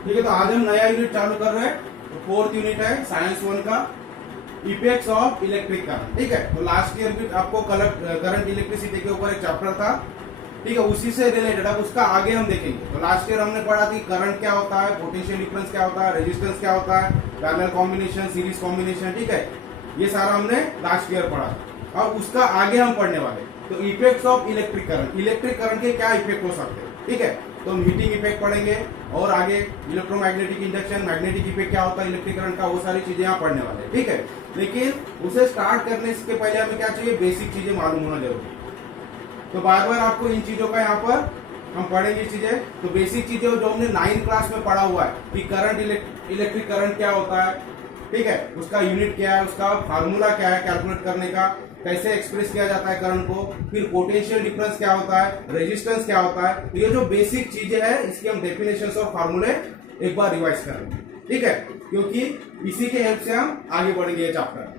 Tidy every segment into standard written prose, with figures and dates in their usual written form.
ठीक है, तो आज हम नया यूनिट चालू कर रहे हैं। तो फोर्थ यूनिट है साइंस 1 का, इफेक्ट्स ऑफ इलेक्ट्रिक करंट। ठीक है, तो लास्ट ईयर भी आपको करंट इलेक्ट्रिसिटी के ऊपर एक चैप्टर था। ठीक है, उसी से रिलेटेड अब उसका आगे हम देखेंगे। तो लास्ट ईयर हमने पढ़ा कि करंट क्या होता है, पोटेंशियल डिफरेंस क्या होता है, रेजिस्टेंस क्या होता है, पैरेलल कॉम्बिनेशन, सीरीज कॉम्बिनेशन। ठीक है, ये सारा हमने लास्ट ईयर पढ़ा। अब उसका आगे हम पढ़ने वाले तो effects of electric current, electric current के क्या इफेक्ट हो सकते हैं। ठीक है, तो हम हीटिंग इफेक्ट पढ़ेंगे और आगे इलेक्ट्रोमैग्नेटिक इंडक्शन, मैग्नेटिक इफेक्ट क्या होता है इलेक्ट्रिक करंट का, वो सारी चीजें यहाँ पढ़ने वाले हैं। ठीक है, लेकिन उसे स्टार्ट करने से पहले हमें क्या चाहिए, बेसिक चीजें मालूम होना जरूरी है। तो बार बार आपको इन चीजों का यहाँ पर हम पढ़ेंगे चीजें। तो बेसिक चीजें जो हमने 9th क्लास में पढ़ा हुआ है कि करंट इलेक्ट्रिक करंट क्या होता है। ठीक है, उसका यूनिट क्या है, उसका फार्मूला क्या है कैलकुलेट करने का, कैसे एक्सप्रेस किया जाता है करंट को, फिर पोटेंशियल डिफरेंस क्या होता है, रेजिस्टेंस क्या होता है। तो ये जो बेसिक चीजें हैं इसकी हम डेफिनेशंस और फार्मूले एक बार रिवाइज करेंगे। ठीक है, क्योंकि इसी के हेल्प से हम आगे बढ़ेंगे ये चैप्टर।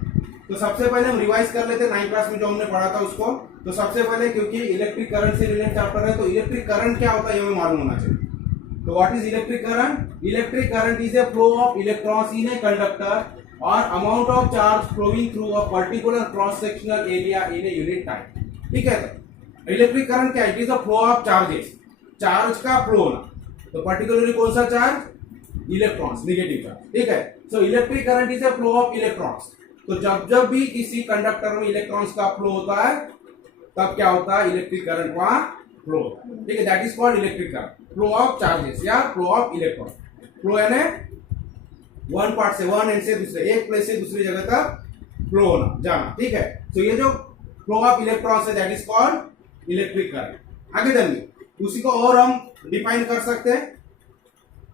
तो सबसे पहले हम रिवाइज कर लेते हैं 9th क्लास में जो हमने पढ़ा था उसको। तो सबसे पहले क्योंकि इलेक्ट्रिक करंट से रिलेटेड चैप्टर है तो इलेक्ट्रिक करंट क्या होता है ये हमें मालूम होना चाहिए। तो what is electric current? Electric current is a flow of electrons in a conductor or amount of charge flowing through a particular cross sectional area in a unit time। ठीक है, इलेक्ट्रिक करंट क्या है? It is a flow of charges, charge का flow ना। तो particularly कौन सा charge? Electrons, negative charge. ठीक है, so electric current is a flow of electrons. तो जब भी किसी कंडक्टर में इलेक्ट्रॉन्स का फ्लो होता है तब क्या होता है, इलेक्ट्रिक करंट वहां फ्लो होता है। ठीक है, that is called electric current, flow of charges या फ्लो ऑफ इलेक्ट्रॉन। फ्लो यानी वन पार्ट से, वन एंड से दूसरे, एक प्लेस से दूसरी जगह तक फ्लो होना, जाना। ठीक है, तो ये जो फ्लो ऑफ इलेक्ट्रॉन्स है that is called electric current. आगे चलिए उसी को और हम डिफाइन कर सकते हैं,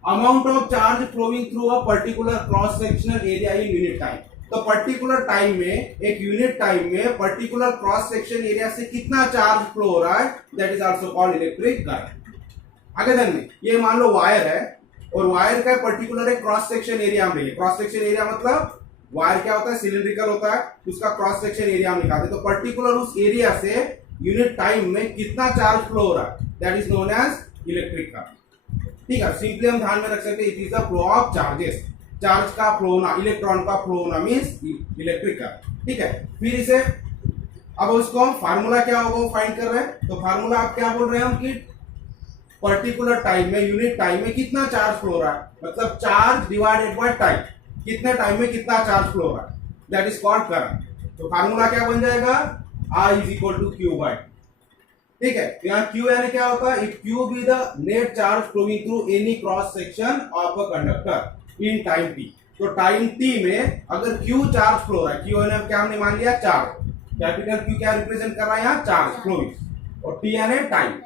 amount of charge flowing through a particular cross sectional area in unit time. तो पर्टिकुलर टाइम में, एक यूनिट टाइम में पर्टिकुलर क्रॉस सेक्शन एरिया से कितना चार्ज फ्लो हो रहा है that is also called electric current. आगे चलिए, ये मान लो वायर है और वायर का पर्टिकुलर एक क्रॉस सेक्शन एरिया हम लेंगे। क्रॉस सेक्शन एरिया मतलब वायर क्या होता है, सिलिंड्रिकल होता है, उसका क्रॉस सेक्शन एरिया हम निकालते हैं। तो पर्टिकुलर उस एरिया से यूनिट टाइम में कितना चार्ज फ्लो हो रहा है that is known as electric current. ठीक है, सिंपली हम ध्यान में रख सकते हैं it is the flow of charges, charge का फ्लो होना, इलेक्ट्रॉन का फ्लो होना मींस इलेक्ट्रिक करंट। ठीक है, फिर इसे अब उसको हम फार्मूला क्या होगा वो फाइंड कर रहे हैं। तो फार्मूला आप क्या बोल रहे हैं हम कि पर्टिकुलर टाइम में, यूनिट टाइम में कितना चार्ज फ्लो हो रहा है, मतलब चार्ज डिवाइडेड बाय टाइम, कितने टाइम में कितना चार्ज फ्लो हो रहा है दैट इज कॉल्ड करंट। तो फार्मूला क्या बन जाएगा, I is equal to Q by. ठीक है, यहाँ क्यू यानी क्या होता है, if Q be the net charge flowing through any cross section of a conductor in time T. तो टाइम टी में अगर क्यू चार्ज फ्लो हो रहा है, क्यू यानी क्या हमने मान लिया चार्ज, कैपिटल क्यू क्या रिप्रेजेंट कर रहा है यहाँ, चार्ज फ्लोइंग, और टी यानी टाइम।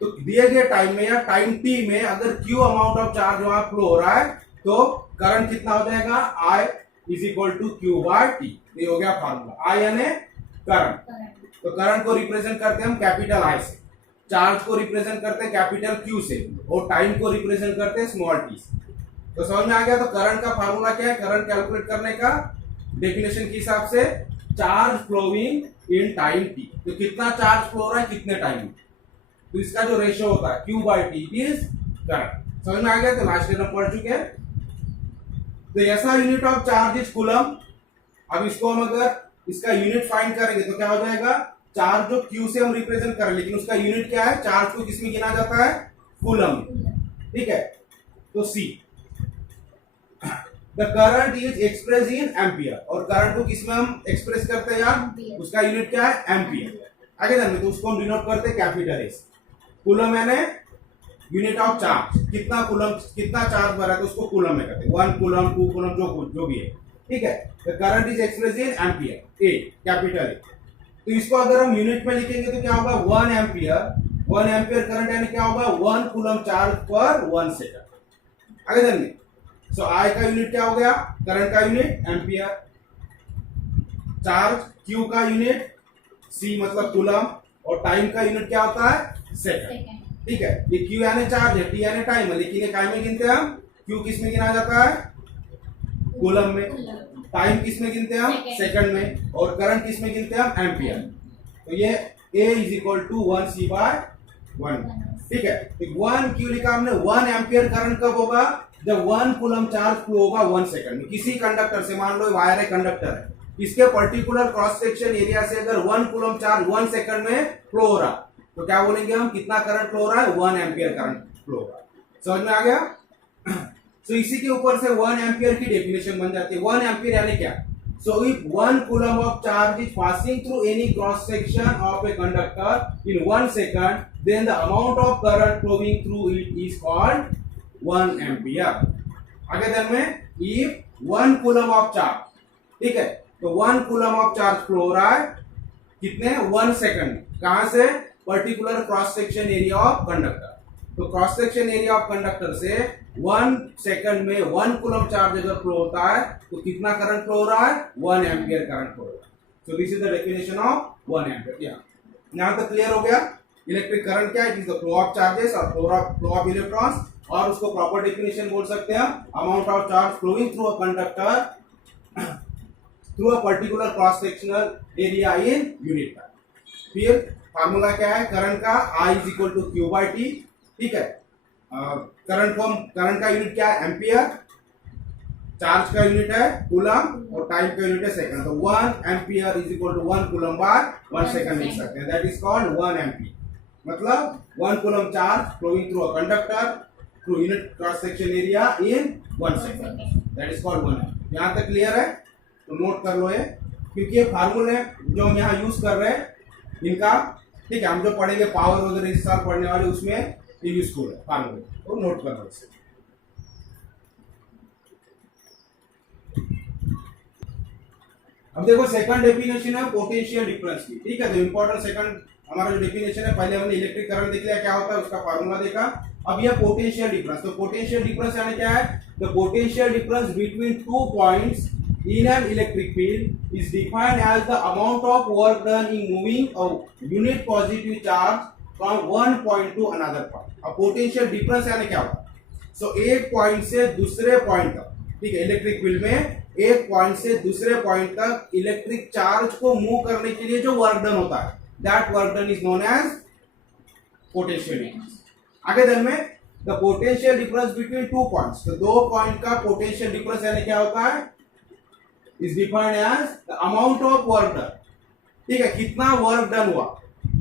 तो दिए गए टाइम में या टाइम टी में अगर क्यू अमाउंट ऑफ चार्ज वहां फ्लो हो रहा है तो करंट कितना हो जाएगा, I is equal to Q by t. ये हो गया फार्मूला, आई यानी करंट। तो करंट को रिप्रेजेंट करते हैं हम कैपिटल आई से, चार्ज को रिप्रेजेंट करते हैं कैपिटल क्यू से, और टाइम को रिप्रेजेंट करते हैं स्मॉल टी से। तो समझ में आ गया। तो करंट का फार्मूला क्या है, करंट कैलकुलेट करने का डेफिनेशन के हिसाब से charge flowing in time T. तो कितना चार्ज फ्लो हो रहा है कितने टाइम में, तो इसका जो रेशियो होता है Q by T is current. समझ में आ गया। तो लास्ट ईयर हम पढ़ चुके हैं। तो ऐसा unit of charge is coulomb. अब इसको हम अगर इसका यूनिट फाइंड करेंगे तो क्या हो जाएगा, चार्ज जो Q से हम रिप्रेजेंट करें लेकिन उसका यूनिट क्या है, चार्ज को किसमें गिना जाता है, कूलम। ठीक है, तो C the current is express in ampere. और करंट को किसमें हम एक्सप्रेस करते हैं यार, उसका यूनिट क्या है, एम्पियर। आगे जाने तो उसको हम डिनोट करते हैं कैपिटल एस। कूलम यानी यूनिट ऑफ चार्ज, कितना कूलम, कितना चार्ज भरा है तो उसको कूलम में करते हैं, 1 कूलम 2 कूलम जो भी है। ठीक है, the current is express in ampere, A capital A. तो इसको अगर हम यूनिट में लिखेंगे तो क्या होगा, 1 एम्पियर। 1 एम्पियर करंट यानी क्या होगा, 1 कूलम चार्ज पर 1 सेकंड। आगे जानिए, सो आई का यूनिट क्या हो गया, करंट का यूनिट एम्पियर, चार्ज क्यू का यूनिट सी मतलब कूलम, और टाइम का यूनिट क्या होता है, सेकंड। ठीक है, ये क्यू यानी चार्ज है, टी यानी टाइम है, लेकिन ये काय में गिनते हैं हम, क्यू किस में गिना जाता है, कूलम में, टाइम किस में गिनते हैं हम, सेकंड में, और करंट किस में गिनते हैं हम, एम्पियर। तो ये A is equal to 1 C by 1। ठीक है, तो 1 क्यू लिखा हमने, 1 एम्पियर करंट कब होगा, जब 1 कूलम चार्ज फ्लो होगा 1 सेकंड में किसी कंडक्टर से, मान लो वायर है, कंडक्टर है, इसके पर्टिकुलर क्रॉस सेक्शन एरिया से अगर 1 कूलम चार्ज 1 सेकंड में फ्लो हो रहा तो क्या बोलेंगे हम, कितना करंट फ्लो हो रहा है, 1 एम्पियर करंट फ्लो हो रहा है। समझ में आ गया? तो इसी के ऊपर से 1 एम्पियर की डेफिनेशन बन जाती है। 1 एम्पियर यानी क्या? So if 1 coulomb of charge is passing through any cross section of a conductor in 1 second, then the amount of current flowing through it is called 1 ampere. आगे दिन में if 1 coulomb of charge, ठीक है, तो 1 coulomb of charge flow हो रहा है कितने, 1 सेकंड, कहां से, particular cross section area of conductor. तो cross section area of conductor से 1 सेकंड में 1 कूलम चार्ज अगर फ्लो होता है तो कितना करंट फ्लो हो रहा है, 1 एम्पियर करंट फ्लो हो रहा है। So this is the definition of 1 ampere. यहां तक क्लियर हो गया? इलेक्ट्रिक करंट क्या है, it is the flow of charges और फ्लो ऑफ इलेक्ट्रॉन्स, और उसको प्रॉपर डेफिनेशन बोल सकते हैं amount of charge flowing through a conductor through a particular cross sectional area in unit time. फिर फार्मूला क्या है करंट का, I is equal to Q by T, ठीक है। करंट का यूनिट क्या है, एम्पियर, चार्ज का यूनिट है कूलम और टाइम का यूनिट है सेकंड। तो 1 ampere is equal to 1 coulomb by 1 second लिख सकते हैं, दैट इज कॉल्ड 1 एम्पियर। मतलब 1 coulomb charge flowing through a conductor through unit cross section area in 1 second, that is called 1 ampere. यहां तक clear है? तो नोट कर लो ये, क्योंकि ये फार्मूले जो हम यहाँ यूज कर रहे हैं इनका, ठीक है, हम जो पढ़ेंगे पावर वगैरह इस साल पढ़ने वाले उसमें ये यूजफुल है फार्मूले, तो नोट कर लो इसे। अब देखो सेकंड डेफिनेशन है पोटेंशियल डिफरेंस की, ठीक है। तो इंपॉर्टेंट सेकंड हमारा जो डेफिनेशन है, पहले हमने इलेक्ट्रिक करंट देख लिया क्या होता है, उसका फार्मूला देखा। अब यह पोटेंशियल डिफरेंस, तो पोटेंशियल डिफरेंस यानी क्या है, the potential difference between 2 points in an electric field is defined as the amount of work done in moving a unit positive charge from one point to another point। अब potential difference यानी क्या होता है, सो एक point से दूसरे point तक, ठीक है, इलेक्ट्रिक फील्ड में एक पॉइंट से दूसरे पॉइंट तक इलेक्ट्रिक चार्ज को मूव करने के लिए जो वर्क डन होता है, that work done is known as potential difference. आगे दिन में the potential difference between 2 points, तो 2 पॉइंट का पोटेंशियल डिफरेंस यानी क्या होता है, is defined as the amount of work done, ठीक है, कितना वर्क डन हुआ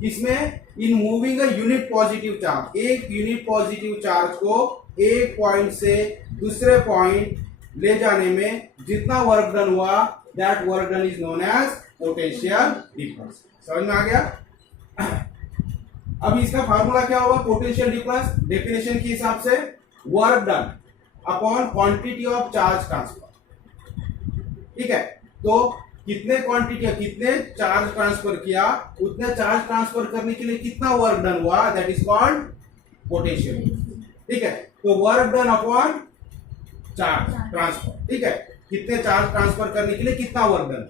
इसमें, इन moving a unit positive charge, एक यूनिट पॉजिटिव चार्ज को एक पॉइंट से दूसरे पॉइंट ले जाने में जितना वर्क डन हुआ, that work done is known as potential difference. समझ में आ गया? अब इसका फार्मूला क्या होगा पोटेंशियल डिफरेंस, डेफिनेशन के हिसाब से work done upon quantity of charge transfer, ठीक है। तो कितने क्वांटिटी, कितने चार्ज ट्रांसफर किया, उतने चार्ज ट्रांसफर करने के लिए कितना वर्क डन हुआ, दैट इज कॉल्ड पोटेंशियल, ठीक है। तो work done upon charge transfer, ठीक है, कितने चार्ज ट्रांसफर करने के लिए कितना वर्क डन,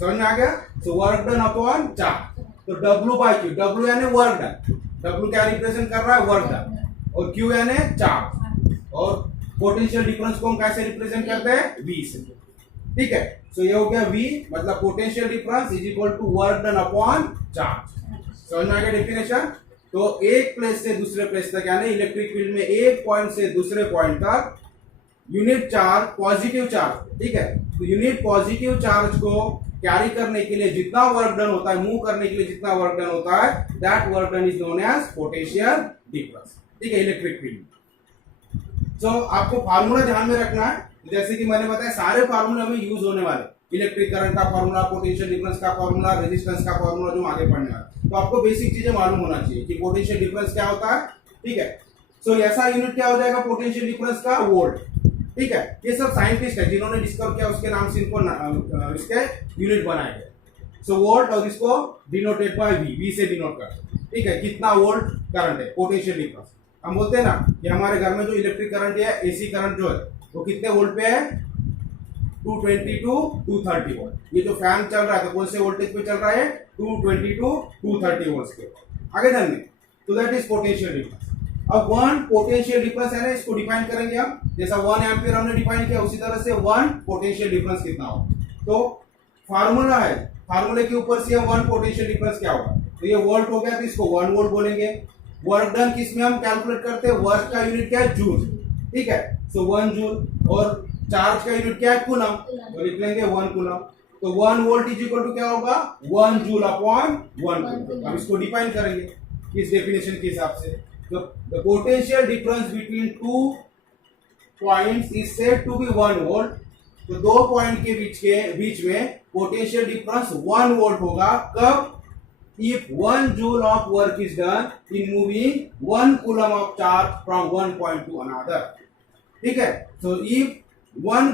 समझ में आ गया? तो वर्क डन अपॉन चार्ज, तो W बाई क्यू, W यानी वर्क डन, W क्या रिप्रेजेंट कर रहा है, वर्क डन, और Q यानी चार्ज, और पोटेंशियल डिफरेंस को हम कैसे रिप्रेजेंट करते हैं, V से, ठीक है। सो ये हो गया V, मतलब potential difference is equal to work done upon charge. समझ में आ गया डेफिनेशन? तो एक प्लेस से दूसरे प्लेस तक, यानी इलेक्ट्रिक फील्ड में एक पॉइंट से दूसरे पॉइंट तक यूनिट चार्ज पॉजिटिव चार्ज, ठीक है, तो यूनिट पॉजिटिव चार्ज को कैरी करने के लिए जितना वर्क डन होता है, मूव करने के लिए जितना वर्क डन होता है, that work done is known as potential difference, ठीक है, इलेक्ट्रिक फील्ड। सो आपको फार्मूला ध्यान में रखना है, जैसे कि मैंने बताया सारे फार्मूला में यूज होने वाले, इलेक्ट्रिक करंट का फार्मूला, पोटेंशियल डिफरेंस का फार्मूला, रेजिस्टेंस का फार्मूला, जो आगे पढ़ने वाला, तो आपको बेसिक चीजें मालूम होना चाहिए कि पोटेंशियल डिफरेंस क्या होता है, ठीक है। सो ऐसा यूनिट क्या हो जाएगा पोटेंशियल डिफरेंस का, वोल्ट, ठीक है। ये सब साइंटिस्ट है जिन्होंने डिस्कवर किया, उसके नाम से इनको इसके यूनिट बनाए गए। सो वोल्ट, और इसको डिनोटेड बाय V से डिनोट करते हैं, ठीक है, कितना वोल्ट करंट है, पोटेंशियल डिफरेंस। हम बोलते हैं ना कि हमारे घर में जो इलेक्ट्रिक करंट है, एसी करंट जो है वो कितने वोल्ट पे है, 220 टू 230 वोल्ट। ये जो फैन चल रहा है तो कौन से वोल्टेज पे चल रहा है, 220 टू 230 वोल्ट के। आगे ध्यान में, तो दैट इज पोटेंशियल डिफरेंस। अब 1 पोटेंशियल डिफरेंस है ना, इसको डिफाइन करेंगे हम, जैसा 1 एम्पियर हमने डिफाइन किया उसी तरह से 1 पोटेंशियल डिफरेंस कितना हो। तो फार्मूला है, फार्मूले के ऊपर से 1 पोटेंशियल डिफरेंस क्या होगा, तो ये वोल्ट हो गया, तो इसको 1 वोल्ट बोलेंगे। वर्क डन किसमें हम कैलकुलेट करते हैं, वर्क का यूनिट क्या है, जूल, ठीक है। सो 1 जूल और चार्ज का यूनिट क्या है, कूलम, तो लिख लेंगे 1 कूलम। तो 1 वोल्ट इज इक्वल टू क्या होगा, 1 जूल अपॉन 1 कूलम। अब इसको डिफाइन करेंगे इस डेफिनेशन के हिसाब से। तो the potential difference between two points is said to be 1 volt. तो दो पॉइंट के बीच में पोटेंशियल डिफरेंस 1 वोल्ट होगा। कब, if 1 joule of work is done in moving 1 coulomb of charge from one point to another, ठीक है। so if 1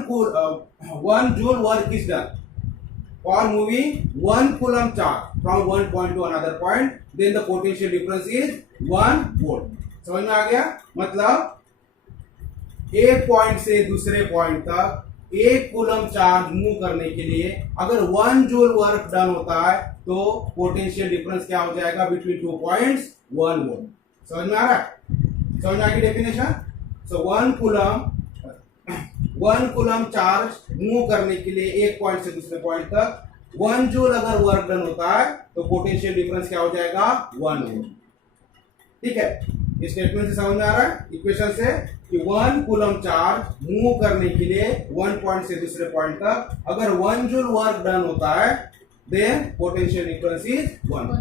joule work is done for moving 1 coulomb charge from one point to another point, then the potential difference is 1 volt। समझ में आ गया, मतलब एक point से दूसरे पॉइंट तक 1 कूलम चार्ज मूव करने के लिए अगर 1 जूल वर्क डन होता है तो पोटेंशियल डिफरेंस क्या हो जाएगा बिटवीन 2 पॉइंट्स, 1 वोल्ट। समझ में आ रहा है, समझ में आ गई डेफिनेशन। सो 1 कूलम चार्ज मूव करने के लिए एक पॉइंट से दूसरे पॉइंट तक 1 जूल अगर वर्क डन होता है तो पोटेंशियल डिफरेंस क्या हो जाएगा, 1 वोल्ट। ठीक है, इस स्टेटमेंट से समझ में आ रहा है इक्वेशन से कि 1 कूलम चार्ज मूव करने के लिए 1 पॉइंट से दूसरे पॉइंट तक अगर 1 जूल वर्क डन होता है देन पोटेंशियल डिफरेंस इज 1।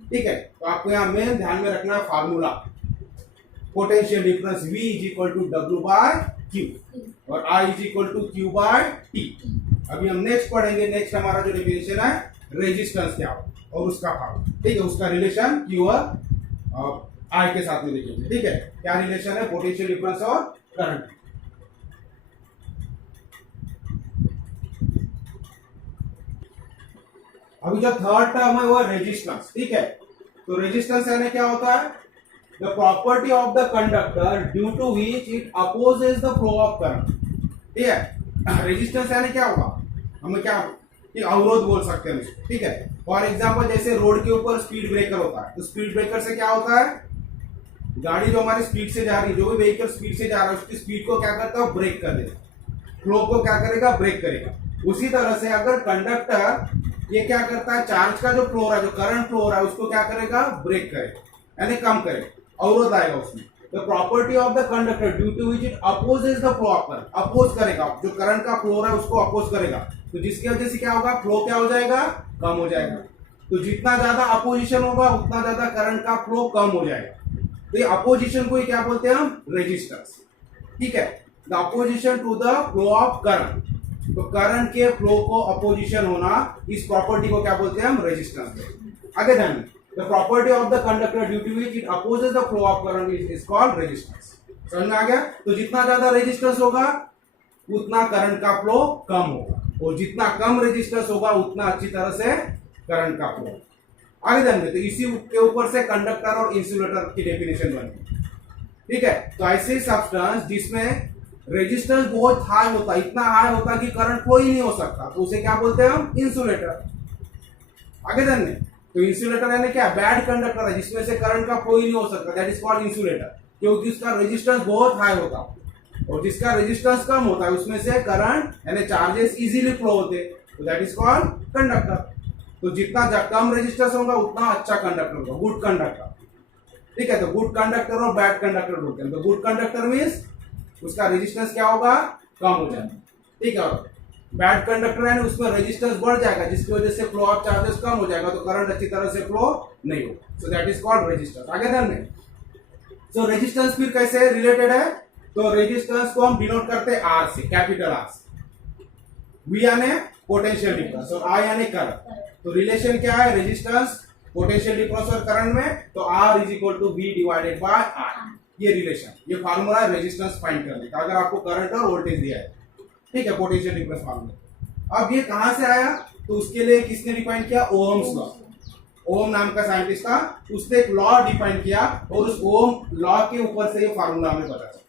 ठीक है, तो आपको यहां में ध्यान में रखना formula, potential difference V is equal to W by Q और I is equal to Q by T। अभी हम नेक्स्ट पढ़ेंगे, नेक्स्ट हमारा जो डेफिनेशन है रेजिस्टेंस क्या हो और उसका फार्मूला, ठीक है, उसका रिलेशन Q और I के साथ में देखेंगे। ठीक है, क्या रिलेशन है पोटेंशियल डिफरेंस और करंट। अभी जो थर्ड टर्म है वो रेजिस्टेंस। ठीक है, तो रेजिस्टेंस यानी क्या होता है, the property of the conductor due to which it opposes the flow of current. ठीक है, रेजिस्टेंस यानी क्या होगा, हमें क्या अवरोध बोल सकते हैं इसको। ठीक है, फॉर एग्जांपल जैसे रोड के ऊपर स्पीड ब्रेकर होता है, तो स्पीड ब्रेकर से क्या होता है, गाड़ी जो हमारी स्पीड से जा रही है, जो भी व्हीकल स्पीड से जा रहा है उसकी स्पीड को क्या करता है, ब्रेक कर देगा, फ्लो को क्या करेगा, ब्रेक करेगा। उसी तरह से अगर कंडक्टर ये क्या करता है, चार्ज का जो फ्लो हो रहा है, जो करंट फ्लो हो रहा है उसको क्या करेगा, ब्रेक करेगा यानी कम करेगा, अवरोध आएगा उसमें। The property of the conductor due to which it opposes the flow of current, oppose करेगा, जो करंट का फ्लो हो रहा है उसको अपोज करेगा, तो जिसकी वजह से क्या होगा, फ्लो क्या हो जाएगा, कम हो जाएगा। तो जितना ज्यादा अपोजिशन होगा उतना ज्यादा करंट का फ्लो कम हो जाएगा। तो ये अपोजिशन को क्या बोलते हैं हम, रेजिस्टेंस। ठीक है, the opposition to the flow of current, तो करंट के फ्लो को अपोजिशन होना, इस प्रॉपर्टी को क्या बोलते हैं हम, रेजिस्टेंस। आगे ध्यान में, the property of the conductor due to which it opposes the flow of current is called resistance. समझ में आ गया, तो जितना ज्यादा रेजिस्टेंस होगा उतना करंट का फ्लो कम होगा और जितना कम रेजिस्टेंस होगा उतना अच्छी तरह से करंट का फ्लो। आगे ध्यान, तो इसी के ऊपर से कंडक्टर और इंसुलेटर की डेफिनेशन बनी। ठीक है, तो ऐसे सब्सटेंस जिसमें रेजिस्टेंस बहुत हाई होता है, इतना हाई होता है कि करंट फ्लो ही नहीं हो सकता, तो उसे क्या बोलते हैं हम, इंसुलेटर। आगे ध्यान, तो इंसुलेटर यानी क्या, बैड कंडक्टर है जिसमें से करंट का फ्लो ही नहीं हो सकता, दैट इज कॉल्ड इंसुलेटर, क्योंकि उसका रेजिस्टेंस बहुत हाई होता है और जिसका रेजिस्टेंस कम होता है उसमें से करंट यानी चार्जेस इजीली फ्लो होते, तो दैट इज कॉल्ड कंडक्टर। तो जितना कम रेजिस्टेंस होगा उतना अच्छा कंडक्टर होगा, गुड कंडक्टर। ठीक है, तो गुड कंडक्टर और बैड कंडक्टर बोलते हैं। तो गुड कंडक्टर मींस उसका रेजिस्टेंस क्या होगा, कम हो जाएगा। ठीक है, बैड कंडक्टर है उसमें रेजिस्टेंस बढ़ जाएगा जिसकी वजह से फ्लो ऑफ चार्जेस कम हो जाएगा, तो करंट अच्छी तरह से फ्लो नहीं होगा, so that is called resistance. आगे ध्यान में, सो रेजिस्टेंस फिर कैसे रिलेटेड है, तो रेजिस्टेंस को हम डिनोट करते हैं आर से, कैपिटल आर से। वी यानी पोटेंशियल डिफरेंस और आई यानी करंट। तो रिलेशन क्या है, रेजिस्टेंस पोटेंशियल डिफरेंस और करंट में, तो R is equal to V divided by R, ये रिलेशन, ये फार्मूला है रेजिस्टेंस फाइंड करने का अगर आपको करंट और वोल्टेज दिया है। ठीक है, पोटेंशियल डिफरेंस फार्मूला। अब ये कहां से आया, तो उसके लिए किसने डिफाइन किया, ओम्स लॉ। ओम नाम का साइंटिस्ट था, उसने एक लॉ डिफाइन किया और उस ओम लॉ के ऊपर से ये फार्मूला हमें पता चला।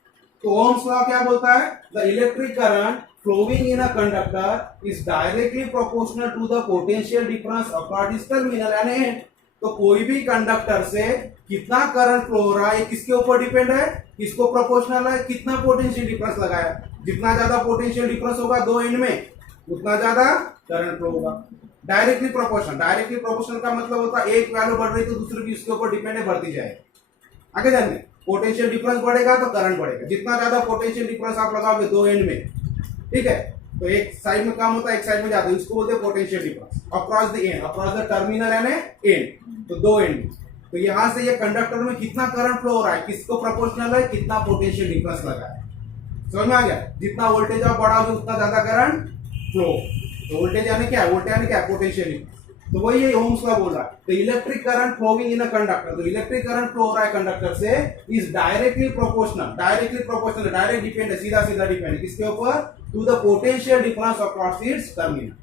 तो ओम्स लॉ क्या बोलता है, the electric current flowing in a conductor is directly proportional to the potential difference across its terminal and end। तो कोई भी कंडक्टर से कितना करंट फ्लो हो रहा है किसके ऊपर डिपेंड है, किसको प्रोपोर्शनल है, कितना पोटेंशियल डिफरेंस लगाया। जितना ज्यादा पोटेंशियल डिफरेंस होगा दो एंड में उतना ज्यादा करंट फ्लो होगा। डायरेक्टली प्रोपोर्शनल, डायरेक्टली प्रोपोर्शनल का मतलब होता है एक वैल्यू बढ़ रही तो दूसरी भी उसके ऊपर डिपेंड है, बढ़ती जाएगी। आगे ध्यान दें, पोटेंशियल डिफरेंस बढ़ेगा तो करंट बढ़ेगा। जितना ज्यादा पोटेंशियल डिफरेंस आप लगाओगे दो एंड में, ठीक है, तो एक साइड में कम होता है एक साइड में ज्यादा, इसको बोलते हैं potential difference across the end, across the terminal and and, तो दो एंड। तो यहां से ये कंडक्टर में कितना करंट फ्लो हो रहा है किसको प्रोपोर्शनल है, कितना पोटेंशियल डिफरेंस लगा है। समझ में आ गया? जितना वोल्टेज आप बढ़ाओगे उतना ज्यादा करंट फ्लो। तो वोल्टेज यानी क्या है, वोल्टेज यानी क्या है, पोटेंशियल डिफरेंस। तो वही ये ओम्स का बोल रहा है। तो electric current flowing in a conductor, तो इलेक्ट्रिक करंट फ्लो हो रहा है कंडक्टर से, is directly proportional, direct depend है, सीधा सीधा डिपेंड है किसके ऊपर, to the potential difference across its terminal.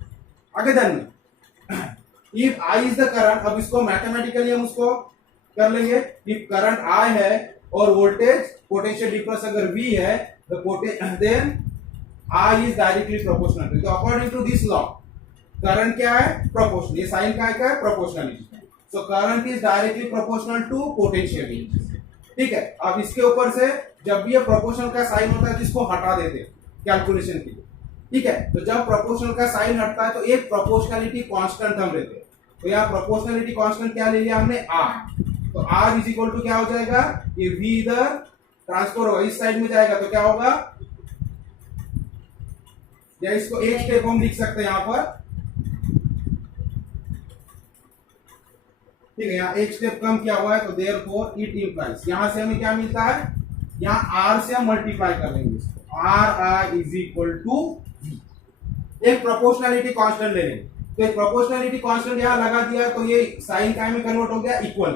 आगे then if I is the current, अब इसको मैथमेटिकली हम उसको कर लेंगे। इफ करंट आई है और वोल्टेज पोटेंशियल डिफरेंस अगर V है, then I is directly proportional. तो according to this law current क्या है, प्रोपोर्शनल, ये साइन क्या है, proportionality. So current is directly proportional to potential, ठीक है। अब इसके ऊपर से जब भी ये प्रोपोर्शनल का साइन होता है तो इसको हटा देते कैलकुलेशन के लिए, ठीक है। तो जब प्रोपोर्शनल का साइन हटता है तो एक प्रोपोर्शनलिटी कांस्टेंट हम लेते हैं। तो यहाँ प्रोपोर्शनलिटी कांस्टेंट क्या ले लिया हमने, R। तो R इज इक्वल टू क्या हो जाएगा, ये V इधर ट्रांसफर होगा, इस साइड में जाएगा तो क्या होगा, या इसको एक स्टेप हम लिख सकते हैं यहाँ पर, ठीक है। यहाँ एक स्टेप कम किया हुआ है तो देयरफॉर इट इंप्लाइज, यहां से हमें क्या मिलता है, यहाँ R से हम मल्टीप्लाई कर लेंगे इसको, RI is equal to V। एक प्रोपोर्शनलिटी कांस्टेंट ले लेंगे, तो एक प्रोपोर्शनलिटी कांस्टेंट यहाँ लगा दिया तो ये साइन काय में कन्वर्ट हो गया इक्वल,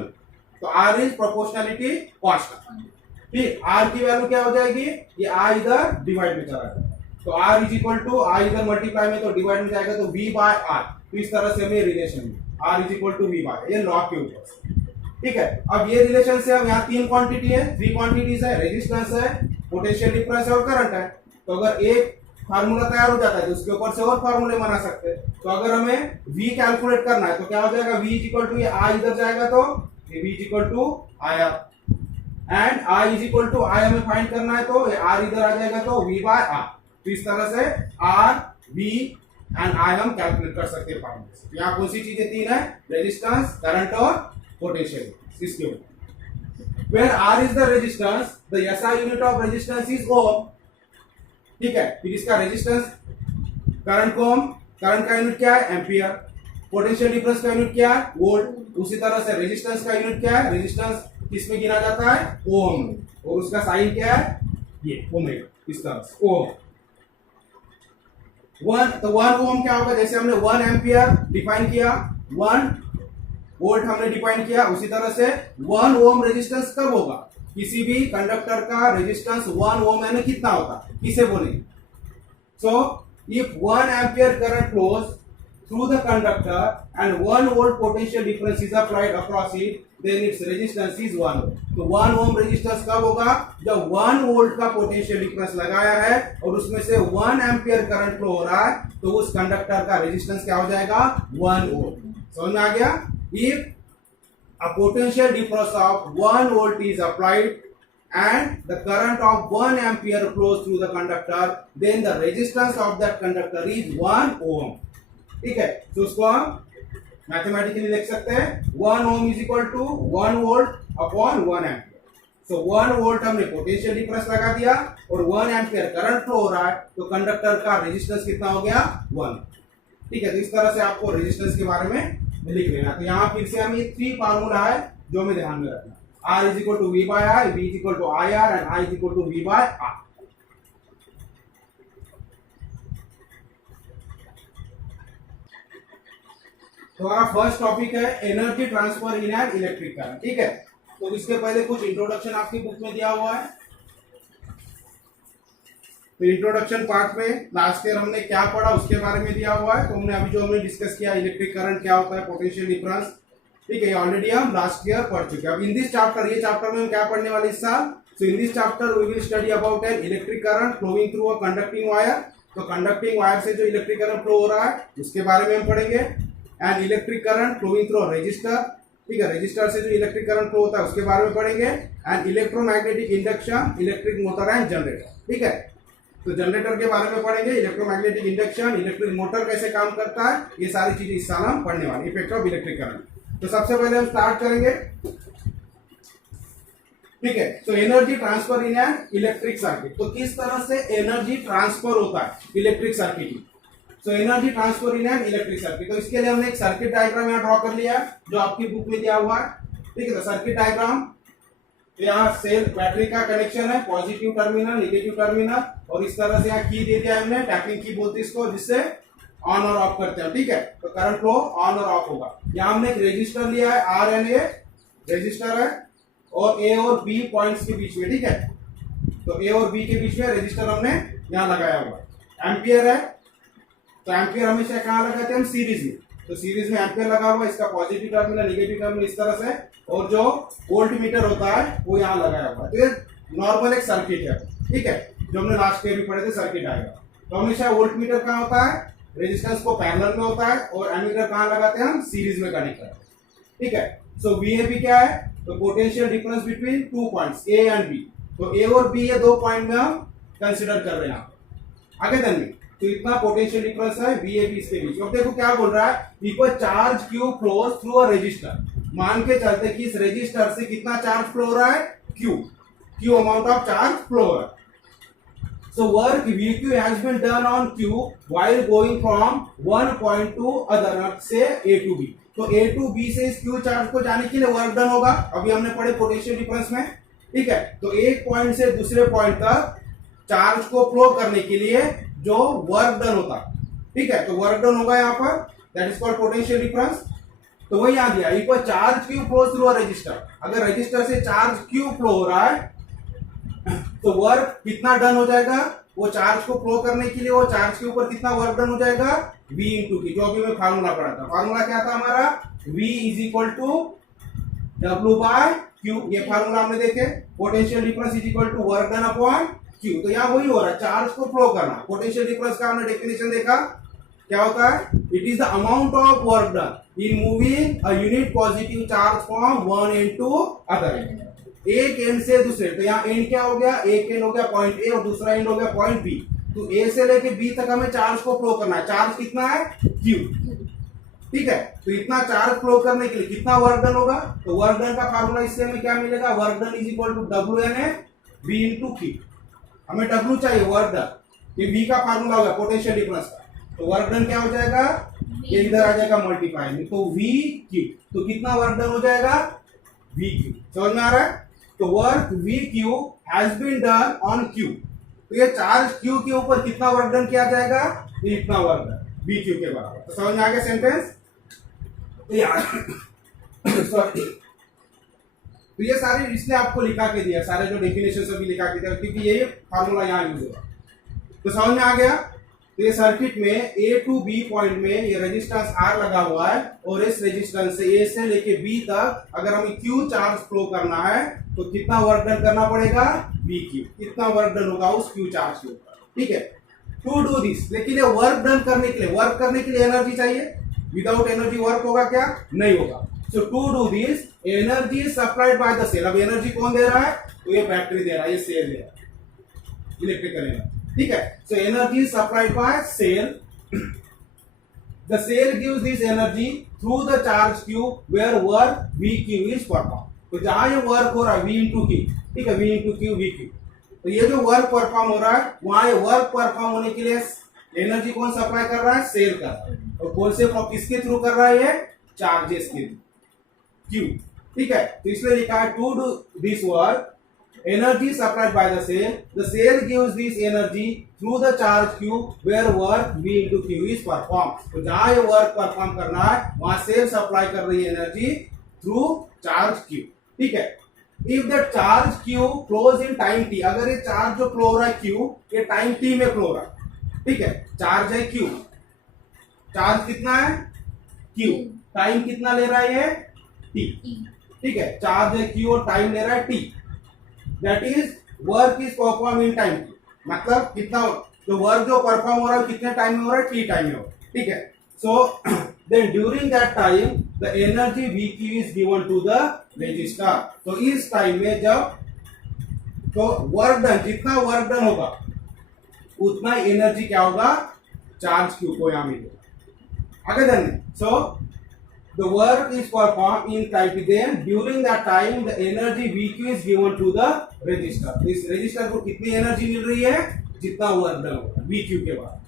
तो R इज प्रोपोर्शनलिटी कांस्टेंट। फिर R की वैल्यू क्या हो जाएगी, ये I इधर डिवाइड में चला जाएगा, तो R is equal to I इधर मल्टीप्लाई में तो डिवाइड में जाएगा तो V बाय R। तो इस तरह से हमें रिलेशन में R is equal to V by, ये लॉ के ऊपर, ठीक है। अब ये रिलेशन से हम यहाँ तीन क्वांटिटी है, थ्री क्वांटिटीज है, रेजिस्टेंस है, पोटेंशियल डिफरेंस है और करंट है। तो अगर एक फार्मूला तैयार हो जाता है तो उसके ऊपर से और फार्मूले बना सकते हैं। तो अगर हमें V कैलकुलेट करना है तो क्या हो जाएगा, V इज इक्वल टू, ये I इधर जाएगा तो V is equal to IR, and I is equal to I हमें फाइंड करना है तो R इधर आ जाएगा तो V बाय R। तो इस तरह से R, V एंड I हम कैलकुलेट कर सकते हैं फार्मूले से। यहाँ कौन सी चीजें तीन है, रेजिस्टेंस, करंट और पोटेंशियल, इसके ऊपर। Where R is the resistance, the SI unit of resistance is ohm, ठीक है। फिर इसका रेजिस्टेंस, करंट को हम, करंट का यूनिट क्या है, एम्पियर, पोटेंशियल डिफरेंस का यूनिट क्या है, वोल्ट। उसी तरह से रेजिस्टेंस का यूनिट क्या है, रेजिस्टेंस किसमें गिना जाता है, ओम, और उसका साइन क्या है, ये ओमेगा, इस तरह से ओम। तो 1 ओम क्या होगा, जैसे हमने 1 एम्पियर डिफाइन किया, 1 वोल्ट हमने डिफाइन किया, उसी तरह से 1 ओम रेजिस्टेंस कब होगा, किसी भी कंडक्टर का रेजिस्टेंस 1 ओम यानी कितना होता है, किसे बोलेंगे। So if 1 ampere current flows through the conductor and 1 volt potential difference is applied across it, then its resistance is 1 ohm. तो 1 ओम रेजिस्टेंस कब होगा, जब 1 वोल्ट का पोटेंशियल डिफरेंस लगाया है और उसमें से 1 एम्पियर करंट फ्लो हो रहा है, तो उस कंडक्टर का रेजिस्टेंस क्या हो जाएगा, 1 ओम। समझ में आ गया। If a potential difference of 1 volt is applied and the current of 1 ampere flows through the conductor, then the resistance of that conductor is 1 ohm, ठीक है। तो उसको हम मैथमेटिकली लिख सकते हैं, 1 ohm is equal to 1 volt upon 1 ampere। so 1 volt हमने potential difference लगा दिया और 1 एम्पियर करंट फ्लो हो रहा है, तो कंडक्टर का रेजिस्टेंस कितना हो गया, 1, ठीक है। तो इस तरह से आपको रेजिस्टेंस के बारे में लिख लेना। तो यहाँ फिर से हम ये 3 फार्मूला है जो हमें ध्यान में रखना, R is equal to V by I, V is equal to IR and I is equal to V by R। तो हमारा फर्स्ट टॉपिक है energy transfer in an electric current, ठीक है। तो इसके पहले कुछ इंट्रोडक्शन आपकी बुक में दिया हुआ है। तो इंट्रोडक्शन पार्ट में लास्ट ईयर हमने क्या पढ़ा उसके बारे में दिया हुआ है। तो हमने अभी जो हमने डिस्कस किया, इलेक्ट्रिक करंट क्या होता है, पोटेंशियल डिफरेंस, ठीक है, ऑलरेडी हम लास्ट ईयर पढ़ चुके हैं। अब इन दिस चैप्टर, ये चैप्टर में हम क्या पढ़ने वाले इस साल, so in this chapter we will study about an electric current flowing through a conducting wire. तो कंडक्टिंग वायर से जो इलेक्ट्रिक करंट फ्लो हो रहा है उसके बारे में हम पढ़ेंगे। And electric current flowing through resistor, ठीक है, रजिस्टर से जो इलेक्ट्रिक करंट फ्लो होता है उसके बारे में पढ़ेंगे। And electromagnetic induction, electric motor and generator, ठीक है। तो जनरेटर के बारे में पढ़ेंगे, इलेक्ट्रोमैग्नेटिक इंडक्शन, इलेक्ट्रिक मोटर कैसे काम करता है, ये सारी चीजें इस साल हम पढ़ने वाले, इफेक्ट ऑफ इलेक्ट्रिक करंट। तो सबसे पहले हम स्टार्ट करेंगे ठीक है। तो energy transfer in an electric circuit, तो किस तरह से एनर्जी ट्रांसफर होता है इलेक्ट्रिक सर्किट में। So energy transfer in an electric circuit, तो इसके लिए हमने एक सर्किट डायग्राम यहाँ ड्रॉ कर लिया है जो आपकी बुक में दिया हुआ है। ठीक है, तो सर्किट डायग्राम, तो यहाँ सेल बैटरी का कनेक्शन है, पॉजिटिव टर्मिनल नेगेटिव टर्मिनल, और इस तरह से यहाँ की दे दिया है हमने, टैपिंग की बोलते हैं इसको, जिससे ऑन और ऑफ करते हैं। ठीक है, तो करंट फ्लो ऑन और ऑफ होगा। यहाँ हमने एक रेजिस्टर लिया है, आर एन ए रेजिस्टर है, और ए और बी पॉइंट्स के बीच में। ठीक है, तो ए और बी के बीच में रेजिस्टर हमने यहाँ लगाया हुआ है। एम्पियर है, तो एम्पियर हमेशा कहाँ लगाते हैं हम, सीरीज में, तो सीरीज में एम्पियर लगा हुआ है, इसका पॉजिटिव टर्मिनल नेगेटिव टर्मिनल इस तरह से, और जो वोल्ट मीटर होता है वो यहाँ लगाया हुआ है। तो ये नॉर्मल एक सर्किट है। ठीक है, जो हमने लास्ट ईयर भी पढ़े थे सर्किट आएगा। तो हमेशा वोल्ट मीटर कहाँ होता है, रेजिस्टेंस को पैरेलल में होता है, और एमीटर कहाँ लगाते हैं हम, सीरीज में कनेक्ट करते हैं। ठीक है, सो वीएबी क्या है, तो potential difference between two points A and B, तो ए और बी ये दो पॉइंट में हम कंसिडर कर रहे हैं आगे दिन में। तो इतना पोटेंशियल डिफरेंस है वीएबी इसके बीच। अब देखो क्या बोल रहा है, if a charge Q flows through a resistor, मान के चलते कि इस रेजिस्टर से कितना चार्ज फ्लो हो रहा है, Q amount of charge flow हो रहा है। So work VQ has been done on Q while going from one point to other, say A to B. तो A to B से इस Q चार्ज को जाने के लिए वर्क डन होगा, अभी हमने पढ़े पोटेंशियल डिफरेंस में। ठीक है, तो एक पॉइंट से दूसरे पॉइंट तक चार्ज को फ्लो करने के लिए जो वर्क डन होता है, ठीक है, तो वर्क डन होगा यहाँ पर, that is called potential difference. तो वही आ गया, if charge Q flow through a resistor, अगर रजिस्टर से चार्ज क्यू फ्लो हो रहा है तो वर्क कितना डन हो जाएगा, वो चार्ज को फ्लो करने के लिए वो चार्ज के ऊपर कितना वर्क डन हो जाएगा, V इंटू की, जो अभी मैं फार्मूला पढ़ा था। फार्मूला क्या था हमारा, V is equal to W by Q, ये फार्मूला हमने देखे, potential difference is equal to work done upon Q। तो यहाँ वही हो रहा है, चार्ज को फ्लो करना। पोटेंशियल डिफरेंस का हमने डेफिनेशन देखा, क्या होता है, it is the amount of work done in moving a unit positive charge from one end to other end, एक एंड से दूसरे। तो यहाँ एंड क्या हो गया, एक एंड हो गया पॉइंट ए और दूसरा एंड हो गया पॉइंट बी। तो ए से लेके बी तक हमें चार्ज को फ्लो करना है, चार्ज कितना है, क्यू। ठीक है, तो इतना चार्ज फ्लो करने के लिए कितना वर्क डन होगा, तो वर्क डन का फार्मूला इससे हमें क्या मिलेगा, work done is equal to W N A B into Q. हमें डब्ल्यू चाहिए, वर्क डन, ये बी का फार्मूला होगा पोटेंशियल डिफरेंस का। तो वर्क डन क्या हो जाएगा, ये इधर आ जाएगा मल्टीप्लाई में, तो वी क्यू, तो कितना वर्क डन हो जाएगा, वी क्यू। समझ में आ रहा है, तो work V Q has been done on Q, तो ये चार्ज क्यू के ऊपर कितना वर्क डन किया जाएगा, इतना वर्क डन वी क्यू के बराबर। तो समझ में आ गया सेंटेंस, सॉरी, तो ये सारे इसने आपको लिखा के दिया, सारे जो डेफिनेशन सभी लिखा के दिया, क्योंकि ये फार्मूला यहाँ यूज होगा। तो समझ में आ गया। तो ये सर्किट में ए टू बी पॉइंट में ये रेजिस्टेंस आर लगा हुआ है, और इस रेजिस्टेंस से ए से लेके बी तक अगर हमें क्यू चार्ज फ्लो करना है तो कितना वर्क डन करना पड़ेगा, वी क्यू, कितना वर्क डन होगा उस क्यू चार्ज के ऊपर। ठीक है, टू डू दिस, लेकिन ये वर्क डन करने के लिए एनर्जी चाहिए, विदाउट एनर्जी वर्क होगा क्या, नहीं होगा। So to do this energy supplied by the cell. अब एनर्जी कौन दे रहा है, तो ये बैटरी दे रहा है, ये सेल दे रहा है, इलेक्ट्रिकल एनर्जी। ठीक है, so energy supplied by cell, the cell gives this energy through the charge Q where work V Q is perform. तो जहां ये वर्क हो रहा है वी इंटू क्यू, ठीक है, V into Q V Q, तो ये जो वर्क परफॉर्म हो रहा है वहां ये वर्क परफॉर्म होने के लिए एनर्जी कौन सप्लाई कर रहा है, सेल कर रहा है, और कौन से किसके थ्रू कर रहा है, ये चार्जेस के क्यू। ठीक है, तो इसलिए लिखा है to do this work energy supplied by the cell gives this energy through the charge q where work v into q is performed। तो जहां ये वर्क परफॉर्म करना है वहां सेल सप्लाई कर रही है एनर्जी थ्रू चार्ज q। ठीक है, if the charge q flows in time t, अगर ये चार्ज जो फ्लो हो रहा है q ये टाइम t में फ्लो हो रहा है। ठीक है, चार्ज है q, चार्ज कितना है q, टाइम कितना ले रहा है ये t। ठीक है, चार्ज है q और टाइम ले रहा है t, that is work is perform in time, मतलब कितना जो वर्क जो परफॉर्म हो रहा है कितने टाइम में हो रहा है, टी टाइम में हो रहा है। ठीक है, so then during that time the energy V Q is given to the resistor. तो इस टाइम में जब तो वर्क डन, जितना वर्क डन होगा उतना एनर्जी क्या होगा, चार्ज क्यू को यहां मिलेगा। आगे then so the work is performed in time t, then during that time the energy VQ is given to the resistor. इस resistor को कितनी एनर्जी मिल रही है, जितना वर्क डन होगा VQ के बाद।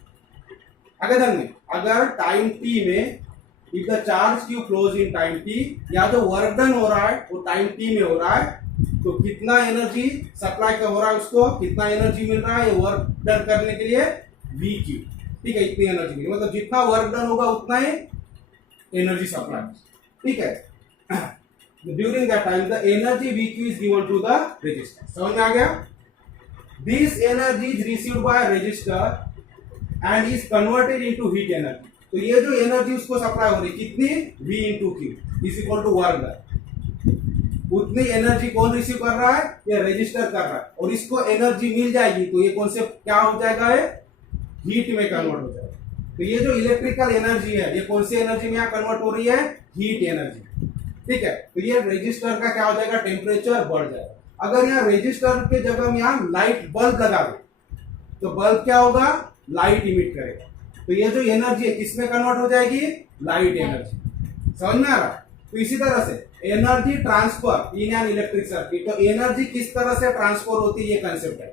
आगे ध्यान में, अगर टाइम t में if the charge Q flows in time t, या जो वर्क डन हो रहा है वो टाइम t में हो रहा है, तो कितना एनर्जी सप्लाई का हो रहा है, उसको कितना एनर्जी मिल रहा है ये वर्क डन करने के लिए VQ, ठीक है, इतनी एनर्जी मिली, मतलब जितना वर्क डन होगा उतना ही एनर्जी सप्लाई, ठीक है। During that time the energy VQ is given to the resistor. समझ में आ गया? This energy is received by resistor and is converted into heat energy. तो ये जो एनर्जी उसको सप्लाई हो रही कितनी, V into Q is equal to work done. उतनी एनर्जी कौन रिसीव कर रहा है, ये रजिस्टर कर रहा है, और इसको एनर्जी मिल जाएगी तो ये कौन से क्या हो जाएगा, है हीट में कन्वर्ट हो जाएगा। तो ये जो इलेक्ट्रिकल एनर्जी है ये कौन सी एनर्जी में यहाँ कन्वर्ट हो रही है, हीट एनर्जी, ठीक है। तो ये रजिस्टर का क्या हो जाएगा, टेम्परेचर बढ़ जाएगा। अगर यहाँ रजिस्टर के जगह में यहाँ लाइट बल्ब लगा दे तो बल्ब क्या होगा, लाइट इमिट करेगा। तो ये जो एनर्जी है किसमें कन्वर्ट हो जाएगी, लाइट एनर्जी। समझ में आ रहा है? तो इसी तरह से energy transfer in an electric circuit, तो एनर्जी किस तरह से ट्रांसफर होती है ये कंसेप्ट है।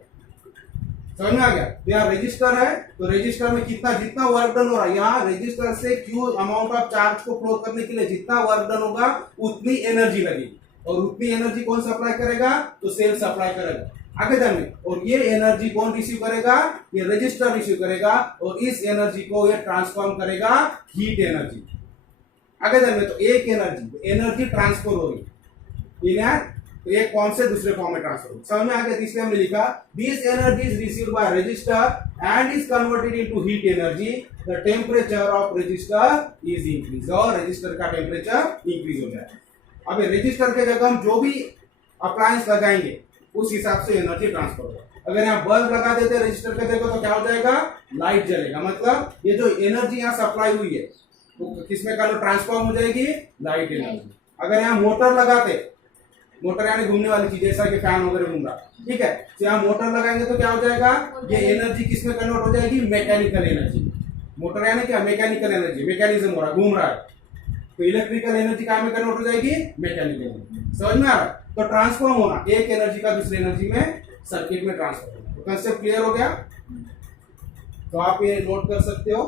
समझ में आ गया? तो यहाँ रजिस्टर है, तो रजिस्टर में कितना जितना वर्क डन हो रहा है, यहाँ रजिस्टर से क्यू अमाउंट ऑफ चार्ज को फ्लो करने के लिए जितना वर्क डन होगा उतनी एनर्जी लगेगी, और उतनी एनर्जी कौन सप्लाई करेगा, तो सेल सप्लाई करेगा। आगे जाने, और ये एनर्जी कौन रिसीव करेगा, ये रजिस्टर रिसीव करेगा, और इस एनर्जी को ये ट्रांसफॉर्म करेगा हीट एनर्जी। आगे जाने, तो एक एनर्जी ट्रांसफर हो रही है, तो एक फॉर्म से दूसरे फॉर्म में ट्रांसफर हो। समझ में आ गया? इसलिए हमने लिखा this energy is received by resistor and is converted into heat energy, the temperature of register is increase, और रजिस्टर का टेम्परेचर इंक्रीज हो जाएगा। अब रजिस्टर के जगह हम जो भी अप्लायंस लगाएंगे उस हिसाब से एनर्जी ट्रांसफर होगा। अगर यहाँ बल्ब लगा देते हैं रजिस्टर के जगह तो क्या हो जाएगा, लाइट जलेगा, मतलब ये जो एनर्जी यहाँ सप्लाई हुई है तो किसमें का ट्रांसफॉर्म हो जाएगी, लाइट एनर्जी। अगर यहाँ मोटर लगाते, मोटर यानी घूमने वाली चीज जैसा कि फैन वगैरह घूम रहा, ठीक है, तो यहाँ मोटर लगाएंगे तो क्या हो जाएगा, ये एनर्जी किसमें कन्वर्ट हो जाएगी, मैकेनिकल एनर्जी। मोटर यानी क्या, मैकेनिकल एनर्जी, मैकेनिज्म हो रहा, घूम रहा है, तो इलेक्ट्रिकल एनर्जी क्या में कन्वर्ट हो जाएगी, मैकेनिकल एनर्जी। समझ में आ रहा है? तो ट्रांसफॉर्म होना, एक एनर्जी का दूसरी एनर्जी में सर्किट में ट्रांसफर होना। तो कंसेप्ट क्लियर हो गया? तो आप ये नोट कर सकते हो,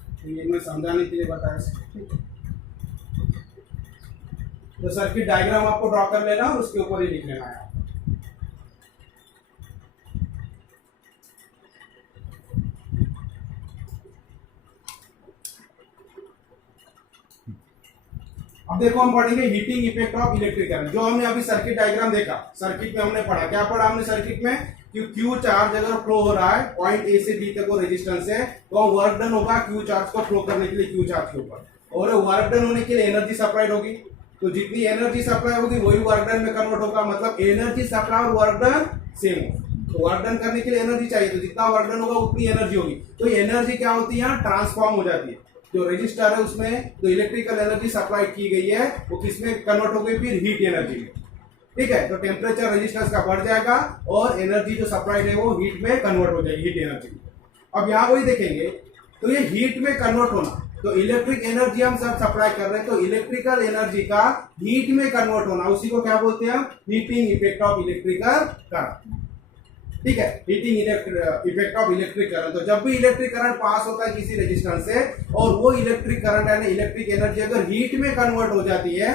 तो ये मैं समझाने के लिए बताया। तो सर्किट डायग्राम आपको ड्रॉ कर लेना और उसके ऊपर ही लिख लेना है। अब देखो हम पढ़ेंगे heating effect of electric current. जो हमने अभी सर्किट डायग्राम देखा, सर्किट में हमने पढ़ा, क्या पढ़ा हमने सर्किट में, क्यू चार्ज अगर फ्लो हो रहा है पॉइंट ए से बी तक वो रेजिस्टेंस है, तो वर्क डन होगा क्यू चार्ज को फ्लो करने के लिए क्यू चार्ज के ऊपर, और वर्क डन होने के लिए एनर्जी सप्लाइड होगी। तो जितनी एनर्जी सप्लाई होगी वही वर्क डन में कन्वर्ट होगा, मतलब एनर्जी सप्लाई और वर्क डन सेम हो। तो वर्क डन करने के लिए एनर्जी चाहिए, तो जितना वर्क डन होगा उतनी एनर्जी होगी। तो एनर्जी क्या होती है, यहाँ ट्रांसफॉर्म हो जाती है। जो रजिस्टर है उसमें जो इलेक्ट्रिकल एनर्जी सप्लाई की गई है वो किसमें कन्वर्ट हो गई, फिर हीट एनर्जी में, ठीक है। तो टेम्परेचर रेजिस्टेंस का बढ़ जाएगा और एनर्जी जो सप्लाइड है वो हीट में कन्वर्ट हो जाएगी, हीट एनर्जी में। अब यहाँ वही देखेंगे, तो ये हीट में कन्वर्ट होना, तो इलेक्ट्रिक एनर्जी हम सब सप्लाई कर रहे हैं, तो इलेक्ट्रिकल एनर्जी का हीट में कन्वर्ट होना, उसी को क्या बोलते हैं, heating effect of electrical current, ठीक है। Heating effect of electric current. तो जब भी इलेक्ट्रिक करंट पास होता है किसी रेजिस्टेंस से, और वो इलेक्ट्रिक करंट यानी इलेक्ट्रिक एनर्जी अगर हीट में कन्वर्ट हो जाती है,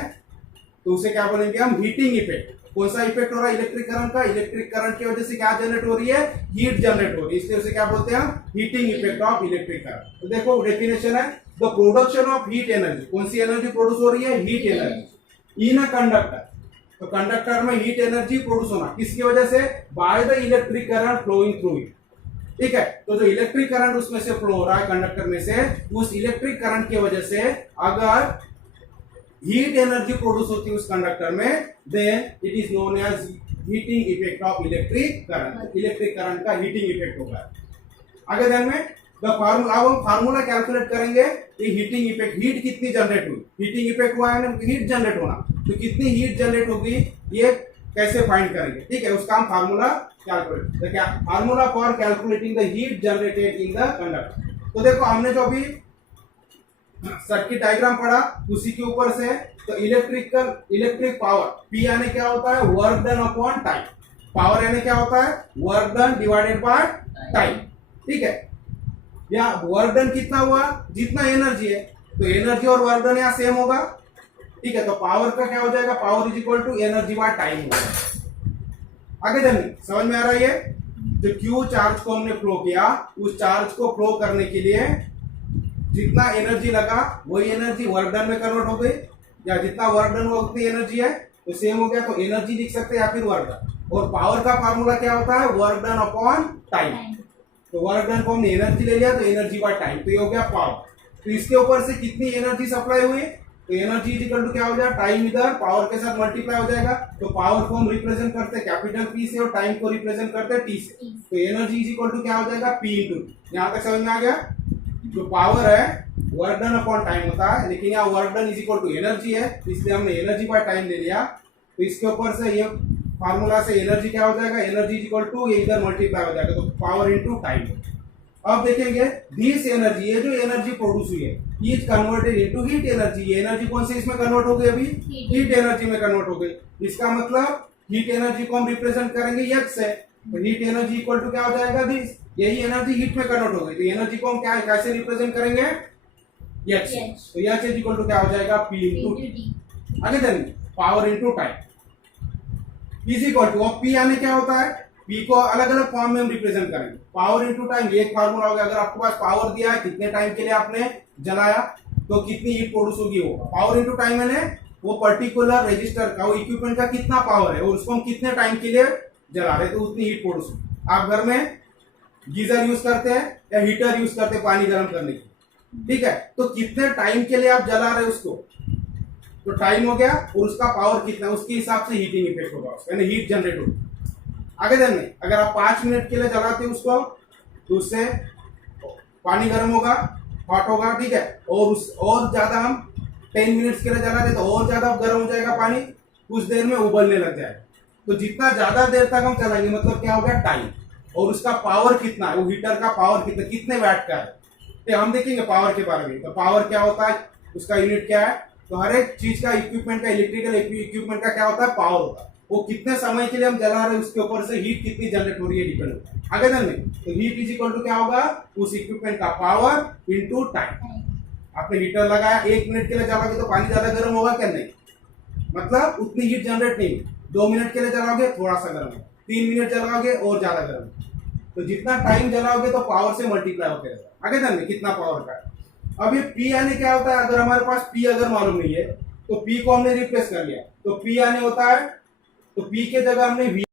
तो उसे क्या बोलेंगे हम, हीटिंग इफेक्ट। कौन सा इफेक्ट हो रहा है इलेक्ट्रिक करंट का, इलेक्ट्रिक करंट की वजह से क्या जनरेट हो रही है, हीट जनरेट हो रही है, इसलिए उसे क्या बोलते हैं, heating effect of electric current. तो देखो डेफिनेशन है, the production of heat energy, कौन सी एनर्जी प्रोड्यूस हो रही है, heat energy in a conductor. तो कंडक्टर में हीट एनर्जी प्रोड्यूस होना किसकी वजह से, by the electric current flowing through it, ठीक है। तो जो इलेक्ट्रिक करंट उसमें से फ्लो हो रहा है कंडक्टर में से, उस इलेक्ट्रिक करंट की वजह से अगर हीट एनर्जी प्रोड्यूस होती है उस कंडक्टर में, then it is known as heating effect of electric current. Electric current का हीटिंग इफेक्ट होगा। आगे ध्यान में, द फार्मूला, अब हम फार्मूला कैलकुलेट करेंगे कि हीटिंग इफेक्ट, हीट कितनी जनरेट हुई, हीटिंग इफेक्ट हुआ है हीट जनरेट होना, तो कितनी हीट जनरेट होगी ये कैसे फाइंड करेंगे, ठीक है, उसका हम formula calculate, formula for calculating the heat generated in the conductor. तो देखो हमने जो अभी सर्किट डायग्राम पढ़ा उसी के ऊपर से, तो इलेक्ट्रिक पावर पी यानी क्या होता है, work done upon time. Power यानी क्या होता है, work done divided by time. ठीक है, या वर्क डन कितना हुआ, जितना एनर्जी है, तो एनर्जी और वर्क डन यहाँ सेम होगा। ठीक है, तो पावर का क्या हो जाएगा, power is equal to energy by time होगा। आगे जानिए, समझ में आ रहा है ये। जो क्यू चार्ज को हमने फ्लो किया, उस चार्ज को फ्लो करने के लिए जितना एनर्जी लगा वही एनर्जी वर्क डन में कन्वर्ट हो गई, या जितना वर्क डन हुआ उतनी एनर्जी है तो सेम हो गया, तो एनर्जी लिख सकते हैं या फिर वर्क डन। और पावर का फार्मूला क्या होता है, वर्क डन अपॉन टाइम। तो वर्क डन को हमने एनर्जी ले लिया, तो एनर्जी बाय टाइम, तो ये हो गया पावर। तो इसके ऊपर से कितनी एनर्जी सप्लाई हुई, तो एनर्जी इज इक्वल टू क्या हो जाएगा, टाइम इधर पावर के साथ मल्टीप्लाई हो जाएगा। तो पावर को हम रिप्रेजेंट करते हैं कैपिटल पी से और टाइम को रिप्रेजेंट करते हैं टी से। तो एनर्जी इज इक्वल टू क्या हो जाएगा, पी इंटू। यहाँ तक समझ में आ गया। जो पावर है वर्क डन अपॉन टाइम होता है, लेकिन यहाँ work done is equal to energy है, इसलिए हमने एनर्जी बाय टाइम ले लिया। तो इसके ऊपर से ये फार्मूला से एनर्जी क्या हो जाएगा, एनर्जी इज इक्वल टू, ये इधर मल्टीप्लाई हो जाएगा, तो पावर इंटू टाइम। अब देखेंगे दिस एनर्जी, ये जो एनर्जी प्रोड्यूस हुई है, is converted into heat energy. ये एनर्जी कौन सी इसमें कन्वर्ट हो गई, अभी हीट एनर्जी में कन्वर्ट हो गई। इसका मतलब हीट एनर्जी को हम रिप्रेजेंट करेंगे एच से, तो हीट एनर्जी इक्वल टू क्या हो जाएगा, दिस। यही एनर्जी हीट में कन्वर्ट हो गई, तो एनर्जी को हम क्या कैसे रिप्रेजेंट करेंगे, एच। तो एच इज इक्वल टू क्या हो जाएगा, पी इंटू टी। आगे जानिए, power into time is equal to, अब पी यानी क्या होता है, पी को अलग अलग फॉर्म में हम रिप्रेजेंट करेंगे। पावर इंटू टाइम ये एक फार्मूला होगा। अगर आपके पास पावर दिया है, कितने टाइम के लिए आपने जलाया, तो कितनी हीट प्रोड्यूस होगी वो। पावर इंटू टाइम मैंने वो पर्टिकुलर रजिस्टर का, वो इक्विपमेंट का कितना पावर है और उसको हम कितने टाइम के लिए जला रहे, तो उतनी हीट प्रोड्यूस होगी। आप घर में गीजर यूज करते हैं या हीटर यूज करते हैं पानी गर्म करने की, ठीक है, तो कितने टाइम के लिए आप जला रहे उसको, तो टाइम हो गया, और उसका पावर कितना, उसके हिसाब से हीटिंग इफेक्ट होगा, यानी हीट जनरेट होगी। आगे जानने, अगर आप 5 मिनट के लिए जलाते हैं उसको, तो उससे पानी गर्म होगा, हॉट होगा, ठीक है, और ज्यादा हम 10 मिनट्स के लिए जलाते तो और ज्यादा गर्म हो जाएगा पानी, कुछ देर में उबलने लग जाएगा। तो जितना ज्यादा देर तक हम चलाएंगे, मतलब क्या होगा, टाइम, और उसका पावर कितना है, वो हीटर का पावर कितना, कितने वैट का है, तो हम देखेंगे पावर के बारे में। तो पावर क्या होता है, उसका यूनिट क्या है, तो हर एक चीज का इक्विपमेंट का, इलेक्ट्रिकल इक्विपमेंट का क्या होता है, पावर होता है। वो कितने समय के लिए हम जला रहे हैं उसके ऊपर से हीट कितनी जनरेट हो रही है डिपेंड होता है। आगे जानने, तो हीट इज इक्वल टू क्या होगा, उस इक्विपमेंट का पावर इंटू टाइम। आपने हीटर लगाया, 1 मिनट के लिए जलाओगे तो पानी ज्यादा गर्म होगा क्या, नहीं, मतलब उतनी हीट जनरेट नहीं। 2 मिनट के लिए जलाओगे थोड़ा सा गर्म होगा, 3 मिनट जलाओगे और ज्यादा गर्म होगा। तो जितना टाइम जलाओगे तो पावर से मल्टीप्लाई होते रहेगा। आगे जानने कितना पावर का है। अब ये पी यानी क्या होता है, अगर हमारे पास पी अगर मालूम नहीं है, तो पी को हमने रिप्लेस कर लिया, तो पी यानी होता है, तो P के जगह हमने V।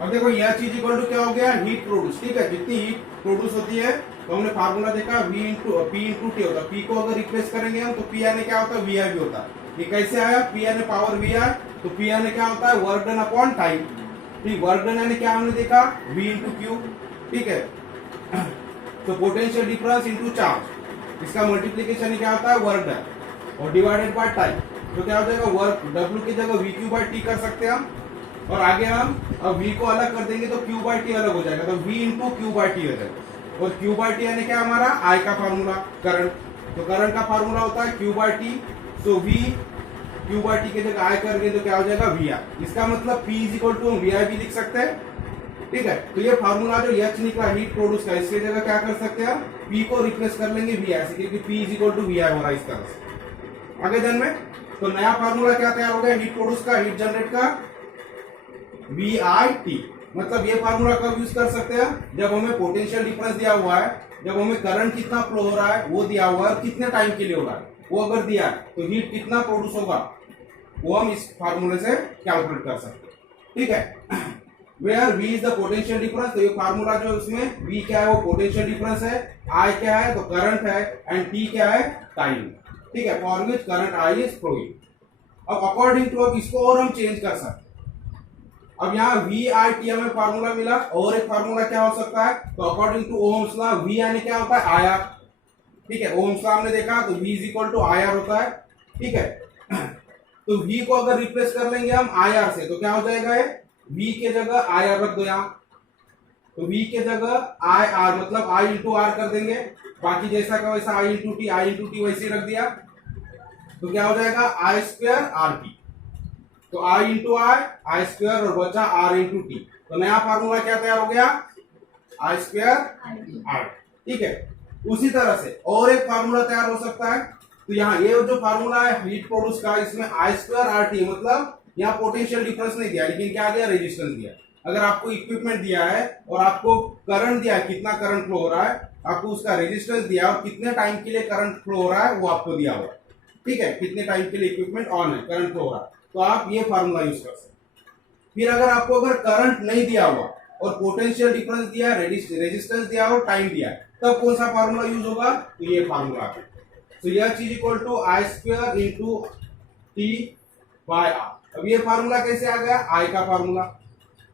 अब देखो यह चीज इक्वल टू क्या हो गया, हीट प्रोड्यूस, ठीक है, जितनी हीट प्रोड्यूस होती है, तो हमने फार्मूला देखा V into P into T होता है। P को अगर रिप्लेस करेंगे हम, तो P यानी क्या होता है, VI भी होता है। ये कैसे आया, P यानी पावर VI, तो P यानी क्या होता है, वर्क डन अपॉन टाइम। ठीक, वर्क डन यानी क्या हमने देखा, V इंटू क्यू, ठीक है। तो पोटेंशियल डिफरेंस इंटू चार्ज, इसका मल्टीप्लीकेशन क्या होता है, वर्क डन, और डिवाइडेड बाय टाइम, तो क्या हो जाएगा, वर्क W की जगह V क्यू बाई टी कर सकते हैं हम। और आगे हम अब V को अलग कर देंगे तो Q बाई टी अलग हो जाएगा, तो V into Q by T हो जाएगा। और Q बाई टी यानी क्या हमारा, I का फार्मूला, करंट, तो करंट का फार्मूला होता है Q बाई टी, तो V Q बाई टी की जगह I करेंगे तो क्या हो जाएगा, VI। इसका मतलब P इज इक्वल टू हम VI भी लिख सकते हैं, ठीक है। तो ये फार्मूला जो H निकला हीट प्रोड्यूस का, इसकी जगह क्या कर सकते हैं, P को रिप्लेस कर लेंगे VI से, क्योंकि P is equal to VI हो रहा है इस तरह से। आगे जन में, तो नया फार्मूला क्या तैयार हो गया, हीट प्रोड्यूस का, हीट जनरेट का, VIT। मतलब ये फार्मूला कब यूज कर सकते हैं, जब हमें पोटेंशियल डिफरेंस दिया हुआ है, जब हमें करंट कितना फ्लो हो रहा है वो दिया हुआ है, कितने टाइम के लिए हो रहा है वो अगर दिया है, तो हीट कितना प्रोड्यूस होगा वो हम इस फार्मूले से कैलकुलेट कर सकते हैं, ठीक है। Where V is the potential difference, तो ये फार्मूला जो इसमें V क्या है, वो पोटेंशियल डिफरेंस है, I क्या है, तो करंट है, एंड T क्या है, टाइम, ठीक है, for which current I is flowing. अब अकॉर्डिंग टू, अब इसको और हम चेंज कर सकते हैं। अब यहाँ VIT हमें फार्मूला मिला, और एक फार्मूला क्या हो सकता है, तो according to Ohm's law V यानी क्या होता है, IR, ठीक है, ओम्स लॉ हमने देखा, तो V is equal to IR होता है, ठीक है। तो V को अगर रिप्लेस कर लेंगे हम IR से, तो क्या हो जाएगा, ये V के जगह IR रख दो यहाँ, तो V के जगह IR मतलब I इंटू R कर देंगे, बाकी जैसा का वैसा आई इंटू टी वैसे ही रख दिया, तो क्या हो जाएगा आई स्क्वायर आर टी। तो आई इंटू आई स्क्वायर और बचा आर इंटू टी। तो नया फार्मूला क्या तैयार हो गया, आई स्क्वायर आर। ठीक है, उसी तरह से और एक फार्मूला तैयार हो सकता है। तो यहाँ ये जो फार्मूला है हीट प्रोड्यूस का, इसमें आई स्क्वायर आर टी मतलब यहाँ पोटेंशियल डिफरेंस नहीं दिया, लेकिन क्या दिया, रेजिस्टेंस दिया। अगर आपको इक्विपमेंट दिया है और आपको करंट दिया है, कितना करंट फ्लो हो रहा है, आपको उसका रेजिस्टेंस दिया और कितने टाइम के लिए करंट फ्लो हो रहा है वो आपको दिया हुआ है। ठीक है, कितने टाइम के लिए इक्विपमेंट ऑन है, करंट फ्लो हो रहा है, तो आप ये फार्मूला यूज कर सकते हैं। फिर अगर आपको अगर करंट नहीं दिया हुआ और पोटेंशियल डिफरेंस दिया, रेजिस्टेंस दिया और टाइम दिया है, तब कौन सा फार्मूला यूज होगा, तो ये फार्मूला। तो यह चीज equal to I square into T by R. अब ये फार्मूला कैसे आ गया, आई का फार्मूला।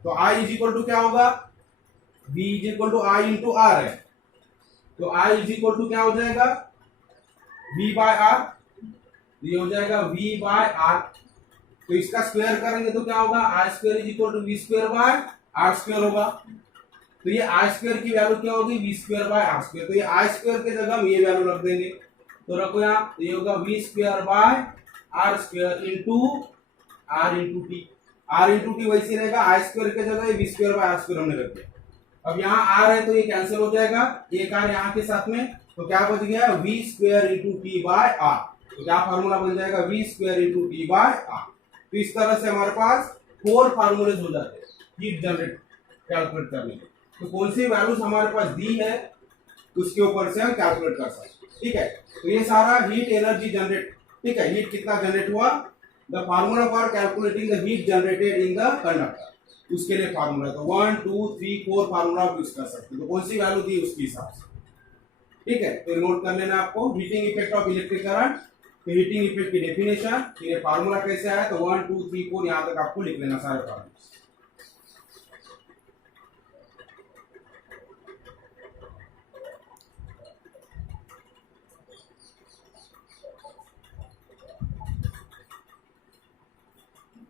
तो आई इज इक्वल टू क्या होगा, V is equal to I into R है। तो आई इज इक्वल टू क्या हो जाएगा, V बाय आर। ये हो जाएगा V बाय आर। तो इसका स्क्वायर करेंगे तो क्या होगा, I square is equal to V square by R square होगा। तो ये आई स्क्वायर की वैल्यू क्या होगी, V square by R square. तो ये आई स्क्वायर के जगह हम ये वैल्यू रख देंगे, तो रखो यहाँ, ये होगा V square by R square into R into T. R into T वैसे रहेगा, आई स्क्वायर के जगह V square by R square हमने रख दिया। अब यहाँ आर है तो ये कैंसिल हो जाएगा, एक आर यहाँ के साथ में, तो क्या बच गया, V square into T by R. तो क्या फार्मूला बन जाएगा, V square into T by R. तो इस तरह से हमारे पास 4 फार्मूलेज हो जाते हैं हीट जनरेट कैलकुलेट करने के। तो कौन सी वैल्यूज हमारे पास दी है उसके ऊपर से हम कैलकुलेट कर सकते हैं। ठीक है, तो ये सारा हीट एनर्जी जनरेट, ठीक है, हीट कितना जनरेट हुआ, the formula for calculating the heat generated in the conductor, उसके लिए फार्मूला। तो 1 2 3 4 फार्मूला आप यूज कर सकते हो, तो कौन सी वैल्यू दी उसके हिसाब से। ठीक है, तो नोट कर लेना आपको, heating effect of electric current, तो हीटिंग इफेक्ट की डेफिनेशन, फिर ये फार्मूला कैसे आया, तो 1 2 3 4 यहाँ तक आपको लिख लेना सारे फार्मूला।